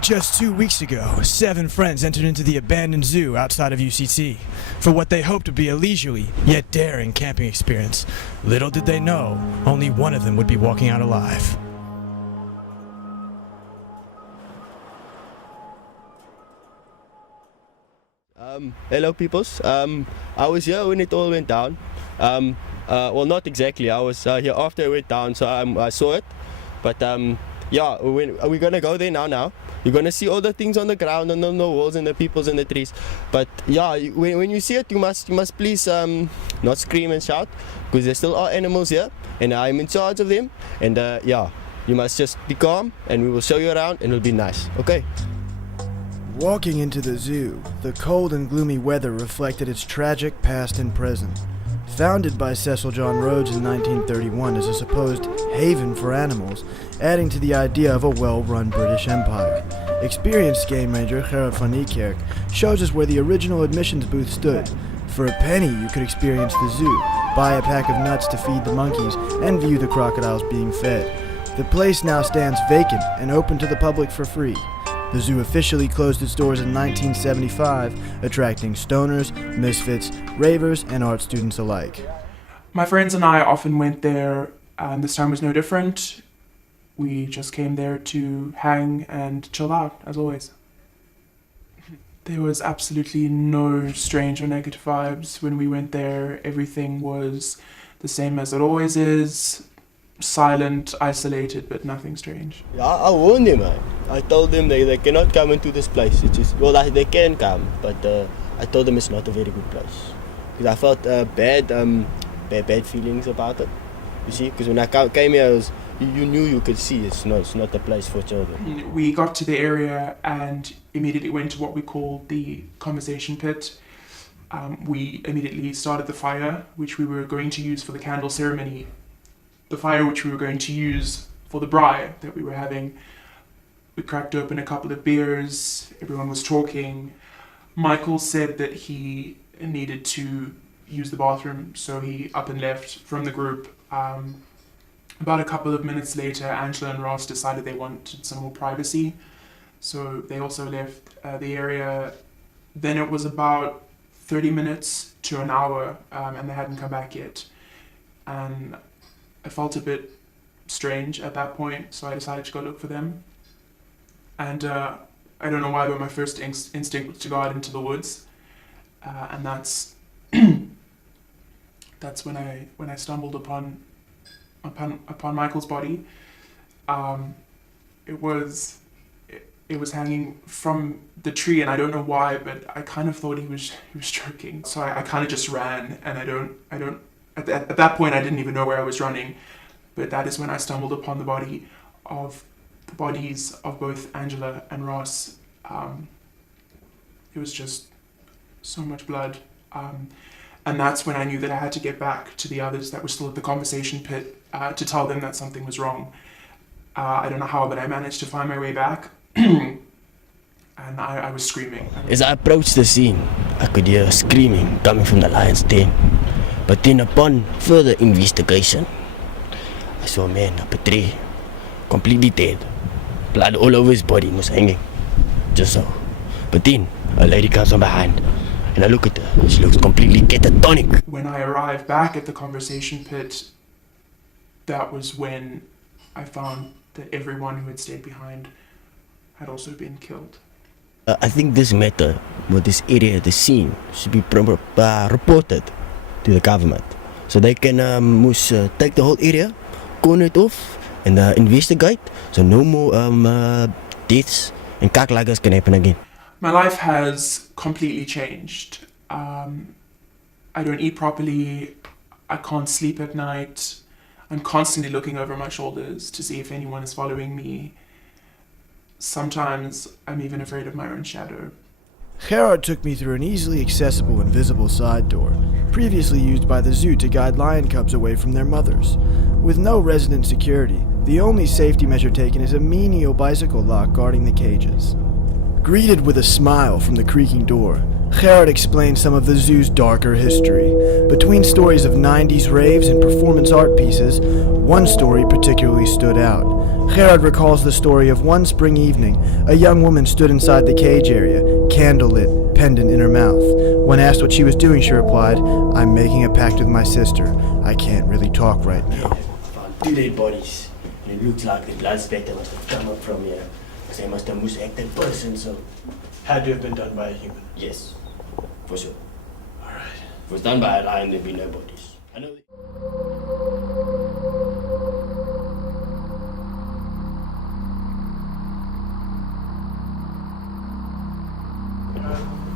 Just 2 weeks ago, 7 friends entered into the abandoned zoo outside of UCT for what they hoped to be a leisurely, yet daring camping experience. Little did they know, only one of them would be walking out alive. Hello peoples, I was here when it all went down. Well, not exactly, I was here after it went down, so I saw it. But yeah, we're gonna go there now. You're gonna see all the things on the ground and on the walls and the peoples and the trees. But yeah, when you see it, you must please not scream and shout, because there still are animals here and I'm in charge of them. And yeah, you must just be calm and we will show you around and it'll be nice, okay? Walking into the zoo, the cold and gloomy weather reflected its tragic past and present. Founded by Cecil John Rhodes in 1931 as a supposed haven for animals, adding to the idea of a well-run British Empire. Experienced game ranger Gerard van Niekerk shows us where the original admissions booth stood. For a penny, you could experience the zoo, buy a pack of nuts to feed the monkeys, and view the crocodiles being fed. The place now stands vacant and open to the public for free. The zoo officially closed its doors in 1975, attracting stoners, misfits, ravers, and art students alike. My friends and I often went there, and this time was no different. We just came there to hang and chill out, as always. There was absolutely no strange or negative vibes when we went there. Everything was the same as it always is. Silent, isolated, but nothing strange. Yeah, I warned them, man. I told them they cannot come into this place. It is, well, they can come, but I told them it's not a very good place. Because I felt bad feelings about it. You see, because when I came here, you knew you could see it's not a place for children. We got to the area and immediately went to what we call the conversation pit. We immediately started the fire, which we were going to use for the candle ceremony. The fire which we were going to use for the braai that we were having. We cracked open a couple of beers, everyone was talking. Michael said that he needed to use the bathroom, so he up and left from the group. About a couple of minutes later, Angela and Ross decided they wanted some more privacy, so they also left the area. Then it was about 30 minutes to an hour, and they hadn't come back yet. And I felt a bit strange at that point, so I decided to go look for them. And I don't know why, but my first instinct was to go out into the woods, and that's that's when I stumbled upon Michael's body. It was hanging from the tree, and I don't know why, but I kind of thought he was choking. So I kind of just ran, and I don't. At that point, I didn't even know where I was running, but that is when I stumbled upon the bodies of both Angela and Ross. It was just so much blood, and that's when I knew that I had to get back to the others that were still at the conversation pit to tell them that something was wrong. I don't know how, but I managed to find my way back, and I was screaming. As I approached the scene, I could hear screaming coming from the lion's den. But then upon further investigation, I saw a man up a tree, completely dead. Blood all over his body, was hanging. Just so. But then, a lady comes from behind, and I look at her. She looks completely catatonic. When I arrived back at the conversation pit, that was when I found that everyone who had stayed behind had also been killed. I think this matter, with this area, the scene, should be reported to the government, so they can take the whole area, cone it off, and investigate, so no more deaths and kaklagers can happen again. My life has completely changed. I don't eat properly, I can't sleep at night, I'm constantly looking over my shoulders to see if anyone is following me. Sometimes I'm even afraid of my own shadow. Gerard took me through an easily accessible and visible side door, previously used by the zoo to guide lion cubs away from their mothers. With no resident security, the only safety measure taken is a menial bicycle lock guarding the cages. Greeted with a smile from the creaking door, Gerard explained some of the zoo's darker history. Between stories of 90s raves and performance art pieces, one story particularly stood out. Gerard recalls the story of one spring evening, a young woman stood inside the cage area, candlelit, pendant in her mouth. When asked what she was doing, she replied, "I'm making a pact with my sister. I can't really talk right now." Found 2 dead bodies, and it looks like the blood spectre must have come up from here. Because they must have most active person, so Had to have been done by a human. yes, for sure. Alright. If it was done by a lion, there'd be no bodies. I know.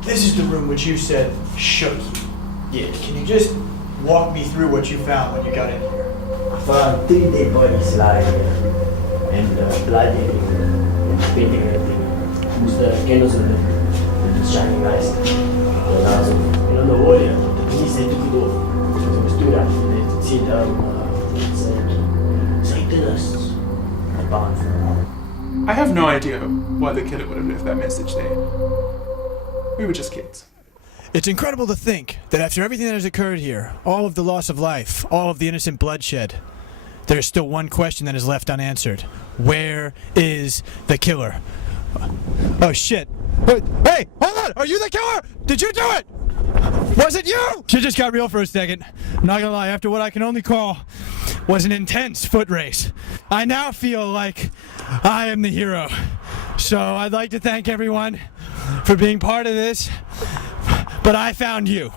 This is the room which you said shook you. Yes. Can you just walk me through what you found when you got in here? I found 3 dead bodies lying here, and blood everywhere, and painting everything. Who's the candles in it? It's shining nice. And I was, on the wall here, the police, they took it off. Because it was too dark. They said, Satanists are bound for a I have no idea why the killer would have left that message there. We were just kids. It's incredible to think that after everything that has occurred here, all of the loss of life, all of the innocent bloodshed, there is still one question that is left unanswered. Where is the killer? Oh shit. Hey, hold on! Are you the killer? Did you do it? Was it you? Shit just got real for a second. I'm not gonna lie, after what I can only call was an intense foot race, I now feel like I am the hero. So I'd like to thank everyone for being part of this, but I found you.